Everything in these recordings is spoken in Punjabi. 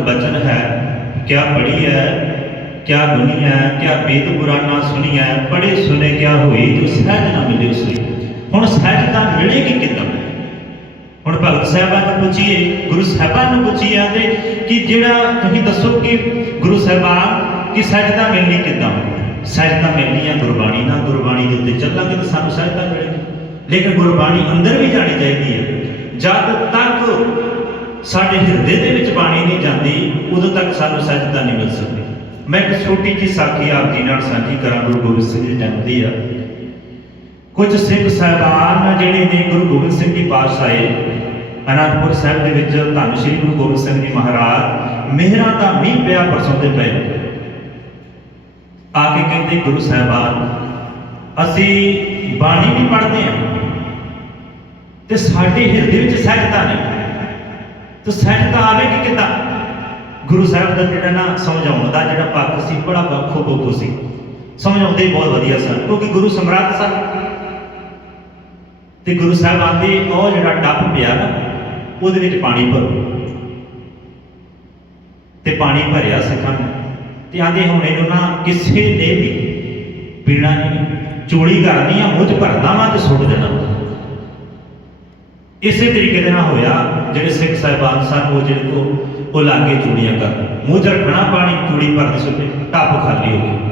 बचन है क्या पढ़ी है क्या गुनी है क्या वेद पुराना सुनी है पढ़े सुने क्या हुई जो सहज ना मिले उसने ਹੁਣ ਸਹਿਜਤਾ ਮਿਲੇਗੀ ਕਿੱਦਾਂ ਹੁਣ ਭਗਤ ਸਾਹਿਬਾਨ ਨੂੰ ਪੁੱਛੀਏ ਗੁਰੂ ਸਾਹਿਬਾਨ ਨੂੰ ਪੁੱਛੀਏ ਆਂਦੇ ਕਿ ਜਿਹੜਾ ਤੁਸੀਂ ਦੱਸੋ ਕਿ ਗੁਰੂ ਸਾਹਿਬਾਨ ਕਿ ਸਹਿਜਤਾ ਮਿਲਣੀ ਕਿੱਦਾਂ ਸਹਿਜਤਾ ਮਿਲਣੀ ਹੈ ਗੁਰਬਾਣੀ ਨਾਲ ਗੁਰਬਾਣੀ ਦੇ ਉੱਤੇ ਚੱਲਾਂਗੇ ਤਾਂ ਸਾਨੂੰ ਸਹਿਜਤਾ ਮਿਲੇਗੀ ਲੇਕਿਨ ਗੁਰਬਾਣੀ ਅੰਦਰ ਵੀ ਜਾਣੀ ਚਾਹੀਦੀ ਹੈ ਜਦ ਤੱਕ ਸਾਡੇ ਹਿਰਦੇ ਦੇ ਵਿੱਚ ਬਾਣੀ ਨਹੀਂ ਜਾਂਦੀ, ਉਦੋਂ ਤੱਕ ਸਾਨੂੰ ਸਹਿਜਤਾ ਨਹੀਂ ਮਿਲ ਸਕਦੀ। ਮੈਂ ਇੱਕ ਛੋਟੀ ਜਿਹੀ ਸਾਖੀ ਆਪ ਜੀ ਨਾਲ ਸਾਂਝੀ ਕਰਾਂ, ਗੁਰੂ ਗੋਬਿੰਦ ਸਿੰਘ ਜੀ ਟਾਈਮ ਦੀ ਆ। ਕੁਝ ਸਿੱਖ ਸਾਹਿਬਾਨ ਜਿਹੜੇ ਨੇ ਗੁਰੂ ਗੋਬਿੰਦ ਸਿੰਘ ਜੀ ਪਾਤਸ਼ਾਹੇ, ਅਨੰਦਪੁਰ ਸਾਹਿਬ ਦੇ ਵਿੱਚ ਧੰਨ ਸ਼੍ਰੀ ਗੁਰੂ ਗੋਬਿੰਦ ਸਿੰਘ ਜੀ ਮਹਾਰਾਜ, ਮਿਹਰਾਂ ਦਾ ਮੀਂਹ ਪਿਆ ਬਰਸਾਉਂਦੇ ਪਏ। ਆ ਕੇ ਕਹਿੰਦੇ, ਗੁਰੂ ਸਾਹਿਬਾਨ, ਅਸੀਂ ਬਾਣੀ ਵੀ ਪੜ੍ਹਦੇ ਹਾਂ ਤੇ ਸਾਡੇ ਹਿਰਦੇ ਵਿੱਚ ਸਹਿਜਤਾ ਨਹੀਂ। ਤੇ ਤਾਂ ਆਵੇਗੀ ਕਿੱਦਾਂ? ਗੁਰੂ ਸਾਹਿਬ ਦਾ ਜਿਹੜਾ ਨਾ ਸਮਝਾਉਣ ਦਾ ਜਿਹੜਾ ਪੱਖ ਸੀ, ਬੜਾ ਵੱਖੋ ਵੱਖੋ ਸੀ। ਸਮਝਾਉਂਦੇ ਬਹੁਤ ਵਧੀਆ ਸਨ, ਕਿਉਂਕਿ ਗੁਰੂ ਸਮਰਾਟ ਸਨ। ਤੇ ਗੁਰੂ ਸਾਹਿਬ ਆਂਦੇ, ਉਹ ਜਿਹੜਾ ਟੱਪ ਪਿਆ ਨਾ, ਉਹਦੇ ਵਿੱਚ ਪਾਣੀ ਭਰੋ। ਤੇ ਪਾਣੀ ਭਰਿਆ ਸਿੱਖਾਂ ਨੇ। ਤੇ ਆਂਦੇ ਹੁਣ ਇਹਨੂੰ ਨਾ ਕਿਸੇ ਨੇ ਵੀ ਪੀਣਾ ਨਹੀਂ ਚੋੜੀ ਕਰਨੀ ਆ ਮੂੰਹ 'ਚ ਭਰਨਾ ਵਾ ਤੇ ਸੁੱਟ ਦੇਣਾ। ਇਸੇ ਤਰੀਕੇ ਦੇ ਨਾਲ ਹੋਇਆ, ਜਿਹੜੇ ਸਿੱਖ ਸਾਹਿਬਾਨ ਸਨ, ਉਹ ਜਿਹੜੇ ਕੋ, ਉਹ ਲਾਗੇ ਚੂੜੀਆਂ ਕਰ, ਮੂੰਹ 'ਚ ਰੱਖਣਾ, ਪਾਣੀ ਚੂੜੀ ਭਰਦੀ ਸੁੱਟੇ, ਟੱਪ ਖਾਲੀ ਹੋ ਗਈ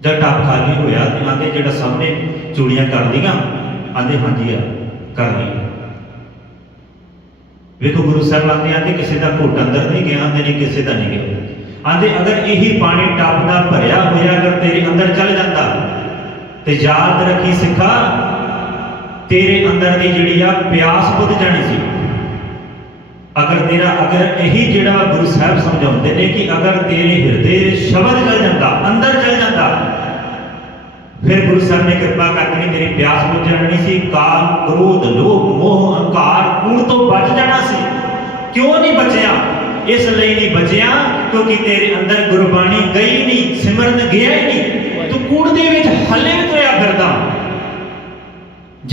ਜਦ ਟੱਪ ਖਾਲੀ ਹੋਇਆ, ਤੇ ਆਂਦੇ ਜਿਹੜਾ ਸਾਹਮਣੇ ਚੂੜੀਆਂ ਕਰ ਲੀਆਂ ਆਂਦੇ ਹਾਂਜੀ ਆ, ਕਰ ਲਈ। ਵੇਖੋ, ਗੁਰੂ ਸਾਹਿਬ ਆਂਦੇ ਆਂਦੇ ਕਿਸੇ ਦਾ ਘੁੱਟ ਅੰਦਰ ਨਹੀਂ ਗਿਆ ਆਂਦੇ ਨਹੀਂ ਕਿਸੇ ਦਾ ਨਹੀਂ ਗਿਆ। ਆਂਦੇ, ਅਗਰ ਇਹੀ ਪਾਣੀ ਟੱਪ ਦਾ ਭਰਿਆ ਹੋਇਆ, ਅਗਰ ਤੇਰੇ ਅੰਦਰ ਚਲ ਜਾਂਦਾ, ਤੇ ਯਾਦ ਰੱਖੀ ਸਿੱਖਾ ਤੇਰੇ ਅੰਦਰ ਦੀ ਜਿਹੜੀ ਆ ਪਿਆਸ ਬੁੱਧ ਜਾਣੀ ਸੀ। ਅਗਰ ਤੇਰਾ, ਅਗਰ ਇਹੀ ਜਿਹੜਾ ਗੁਰੂ ਸਾਹਿਬ ਸਮਝਾਉਂਦੇ ਨੇ ਕਿ ਅਗਰ ਤੇਰੇ ਹਿਰਦੇ ਸ਼ਬਦ ਚਲ ਜਾਂਦਾ, ਅੰਦਰ ਚਲ ਜਾਂਦਾ, ਫਿਰ ਗੁਰੂ ਸਾਹਿਬ ਨੇ ਕਿਰਪਾ ਕਰਕੇ ਮੇਰੀ ਪਿਆਸ ਬੁੱਝ ਜਾਣੀ ਸੀ। ਕਾਮ ਕ੍ਰੋਧ, ਲੋਭ, ਮੋਹ, ਹੰਕਾਰ ਕੂੜ ਤੋਂ ਬਚ ਜਾਣਾ ਸੀ। ਕਿਉਂ ਨਹੀਂ ਬਚਿਆ? ਇਸ ਲਈ ਨਹੀਂ ਬਚਿਆ, ਕਿਉਂਕਿ ਤੇਰੇ ਅੰਦਰ ਗੁਰਬਾਣੀ ਗਈ ਨਹੀਂ, ਸਿਮਰਨ ਗਿਆ ਹੀ ਨਹੀਂ ਤੂੰ ਕੂੜ ਦੇ ਵਿੱਚ ਹੱਲੇ ਵੀ ਤੋਇਆ ਫਿਰਦਾ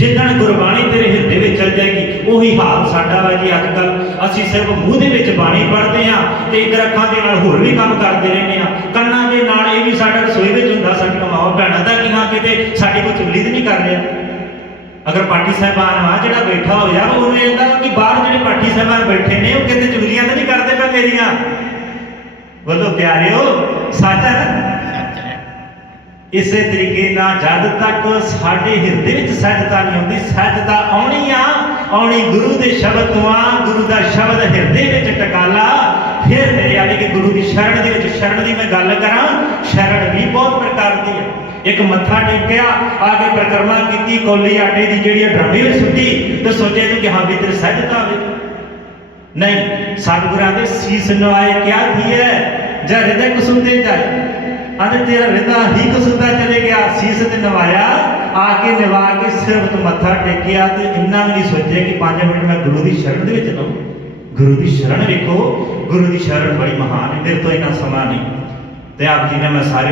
ਜਿੱਦਣ ਗੁਰਬਾਣੀ ਤੇਰੇ ਹਿਰਦੇ ਵਿੱਚ ਚਲ ਜਾਏਗੀ ਉਹੀ ਹਾਲ ਸਾਡਾ ਵਾ ਜੀ ਅੱਜ ਕੱਲ ਅਸੀਂ ਸਿਰਫ ਮੂੰਹ ਦੇ ਵਿੱਚ ਬਾਣੀ ਪੜ੍ਹਦੇ ਆ ਤੇ ਇੱਕ ਅੱਖਾਂ ਦੇ ਨਾਲ ਹੋਰ ਵੀ ਕੰਮ ਕਰਦੇ ਰਹਿੰਦੇ ਆ ਕੰਨਾਂ ਦੇ ਨਾਲ ਇਹ ਵੀ ਸਾਡਾ ਰਸੋਈ ਵਿੱਚ ਹੁੰਦਾ ਸਾਡੀਆਂ ਮਾਵਾਂ ਭੈਣਾਂ ਦਾ ਕਿ ਹਾਂ ਕਿਤੇ ਸਾਡੀ ਕੋਈ ਚੁਗਲੀ ਤਾਂ ਨਹੀਂ ਕਰ ਰਿਹਾ। ਅਗਰ ਪਾਠੀ ਸਾਹਿਬਾਨ ਆ ਜਿਹੜਾ ਬੈਠਾ ਹੋਇਆ ਉਹਨੂੰ ਇਹ ਕਹਿੰਦਾ ਕਿ ਬਾਹਰ ਜਿਹੜੇ ਪਾਠੀ ਸਾਹਿਬਾਨ ਬੈਠੇ ਨੇ ਉਹ ਕਿਤੇ ਚੁਗਲੀਆਂ ਤਾਂ ਨਹੀਂ ਕਰਦੇ ਪਏ ਮੇਰੀਆਂ। ਬੋਲੋ ਪਿਆਰਿਓ ਸੱਚ ਹੈ ਇਸੇ ਤਰੀਕੇ ਨਾਲ ਜਦ ਤੱਕ ਸਾਡੇ ਹਿਰਦੇ ਵਿੱਚ ਸਹਿਜਤਾ ਨਹੀਂ ਹੁੰਦੀ ਆਉਣੀ ਆ, ਆਉਣੀ ਗੁਰੂ ਦੇ ਸ਼ਬਦ ਤੋਂ ਆ, ਗੁਰੂ ਦਾ ਸ਼ਬਦ ਹਿਰਦੇ ਵਿੱਚ ਟਕਾਲਾ। ਫਿਰ ਮੇਰੇ ਆਲੇ ਕਿ ਗੁਰੂ ਦੀ ਸ਼ਰਣ ਦੇ ਵਿੱਚ ਸ਼ਰਣ ਦੀ ਮੈਂ ਗੱਲ ਕਰਾਂ ਸ਼ਰਣ ਵੀ ਬਹੁਤ ਪ੍ਰਕਾਰ ਦੀ ਹੈ ਇੱਕ ਮੱਥਾ ਟੇਕਿਆ, ਆ ਕੇ ਪ੍ਰਕਰਮਾ ਕੀਤੀ, ਕੋਲੀ ਆਟੇ ਦੀ ਜਿਹੜੀ ਡਰਮੀ ਵਿੱਚ ਸੁੱਟੀ, ਤੇ ਸੋਚੇ ਤੂੰ ਕਿ ਹਾਂ ਵੀ ਤੇਰੇ ਸਹਿਜਤਾ ਆਵੇ। ਨਹੀਂ, ਸਤਿਗੁਰਾਂ ਦੇ ਸੀਸ ਨਵਾਏ ਕਿਆ ਥੀ ਹੈ ਹਿਰਦੇ ਕੁਸੁੰਦੇ ਜਾਏ? ਅੱਜ ਤੇਰਾ ਹਿਰਦਾ ਹੀ ਕੁਸੁੰਦਾ ਚਲੇ ਗਿਆ, ਸੀਸ ਤੇ ਨਵਾਇਆ। ਕੇ ਨਿਵਾ ਕੇ ਸਿਰਫ ਮੱਥਾ ਟੇਕਿਆ ਤੇ ਇੰਨਾ ਵੀ ਨਹੀਂ ਸੋਚਿਆ ਕਿ 5 ਮਿੰਟ ਮੈਂ ਗੁਰੂ ਦੀ ਸ਼ਰਨ ਦੇ ਵਿੱਚ ਲਵਾਂ ਗੁਰੂ ਦੀ ਸ਼ਰਨ ਵੇਖੋ, ਗੁਰੂ ਦੀ ਸ਼ਰਨ ਬੜੀ ਮਹਾਨ ਹੈ, ਮੇਰੇ ਤੋਂ ਇੰਨਾ ਸਮਾਂ ਨਹੀਂ। ਤੇ ਆਪ ਜੀ ਨੇ ਮੈਂ ਸਾਰੇ